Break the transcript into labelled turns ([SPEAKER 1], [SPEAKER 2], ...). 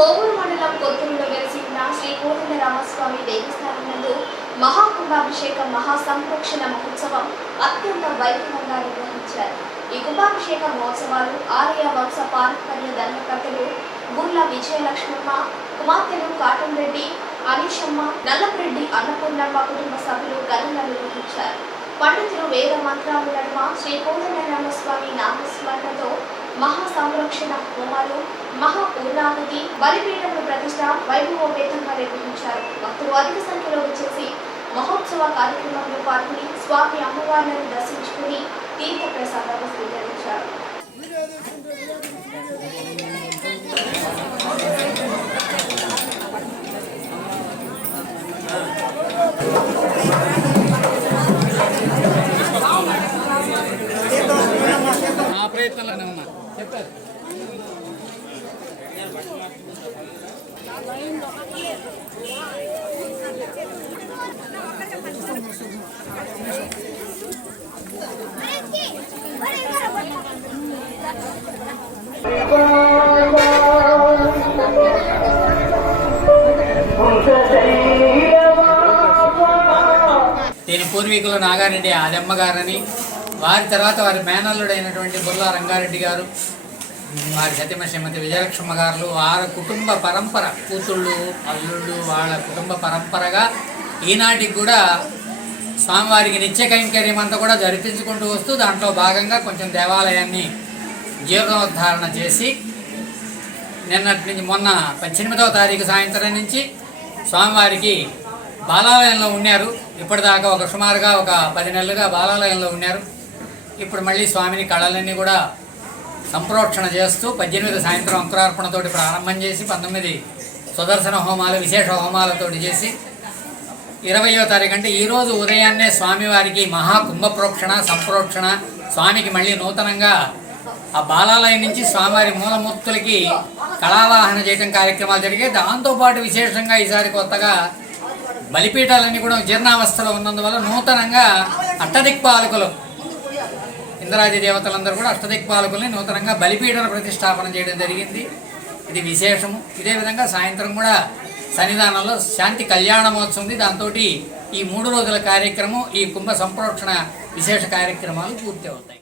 [SPEAKER 1] కోవూరు మండలం కొత్తూరులో వెలిసి ఉన్న శ్రీ కోదండ రామస్వామి దేవస్థానం నందు మహాకుంభాభిషేక మహాసంప్రోక్షణ మహోత్సవం అత్యంత వైభవంగా నిర్వహించారు. ఈ కుంభాభిషేక మహోత్సవాలు ఆర్య వంశ పారంపర్య దండకర్తలు గుర్ల విజయలక్ష్మమ్మ కుమార్తెలు కాటంరెడ్డి అనీషమ్మ నల్లపరెడ్డి అన్నపూర్ణమ్మ కుటుంబ సభ్యులు ఘనంగా నిర్వహించారు. పండితులు వేద మంత్రాల నడుమ శ్రీ కోదండరామస్వామి నామస్మరణతో మహా సంరక్షణ హోమాలు మహా పూర్ణాహుతి బలిపీఠముల ప్రతిష్ట వైభవోపేతంగా నిర్వహించారు. భక్తులు అధిక సంఖ్యలో వచ్చేసి మహోత్సవ కార్యక్రమంలో పాల్గొని స్వామి అమ్మవార్లను దర్శించుకుని తీర్థ ప్రసాదాలు స్వీకరించారు.
[SPEAKER 2] ప్రయత్నంలోనే ఉన్నా దీని పూర్వీకులు నాగారెడ్డి ఆదమ్మ గారని వారి తర్వాత వారి మేనల్లుడైనటువంటి బుర్లా రంగారెడ్డి గారు వారి సత్యమ శ్రీమతి విజయలక్ష్మ గారు వారి కుటుంబ పరంపర కూతుళ్ళు అల్లుళ్ళు వాళ్ళ కుటుంబ పరంపరగా ఈనాటికి కూడా స్వామివారికి నిత్య కైంకర్యం అంతా కూడా జరిపించుకుంటూ వస్తూ దాంట్లో భాగంగా కొంచెం దేవాలయాన్ని జీర్ణోద్ధారణ చేసి నిన్నటి నుంచి మొన్న పద్దెనిమిదవ తారీఖు సాయంత్రం నుంచి స్వామివారికి బాలాలయంలో ఉన్నారు. ఇప్పటిదాకా ఒక సుమారుగా ఒక పది నెలలుగా బాలాలయంలో ఉన్నారు. ఇప్పుడు మళ్ళీ స్వామిని కళలన్నీ కూడా సంప్రోక్షణ చేస్తూ పద్దెనిమిది సాయంత్రం అంకురార్పణతోటి ప్రారంభం చేసి పంతొమ్మిది సుదర్శన హోమాలు విశేష హోమాలతోటి చేసి ఇరవయో తారీఖు అంటే ఈరోజు ఉదయాన్నే స్వామివారికి మహాకుంభప్రోక్షణ సంప్రోక్షణ. స్వామికి మళ్ళీ నూతనంగా ఆ బాలాలయం నుంచి స్వామివారి మూలమూర్తులకి కళావాహన చేయటం కార్యక్రమాలు జరిగాయి. దాంతోపాటు విశేషంగా ఈసారి కొత్తగా బలిపీఠాలన్నీ కూడా జీర్ణావస్థలో ఉన్నందువల్ల నూతనంగా అట్టదిక్పాలకులు ఇంద్రాది దేవతలందరూ కూడా అష్టదిక్పాలకుల్ని నూతనంగా బలిపీఠన ప్రతిష్టాపన చేయడం జరిగింది. ఇది విశేషము. ఇదే విధంగా సాయంత్రం కూడా సన్నిధానంలో శాంతి కళ్యాణమోత్సవం ఉంది. దాంతో ఈ మూడు రోజుల కార్యక్రమం ఈ కుంభ సంప్రోక్షణ విశేష కార్యక్రమాలు పూర్తి అవుతాయి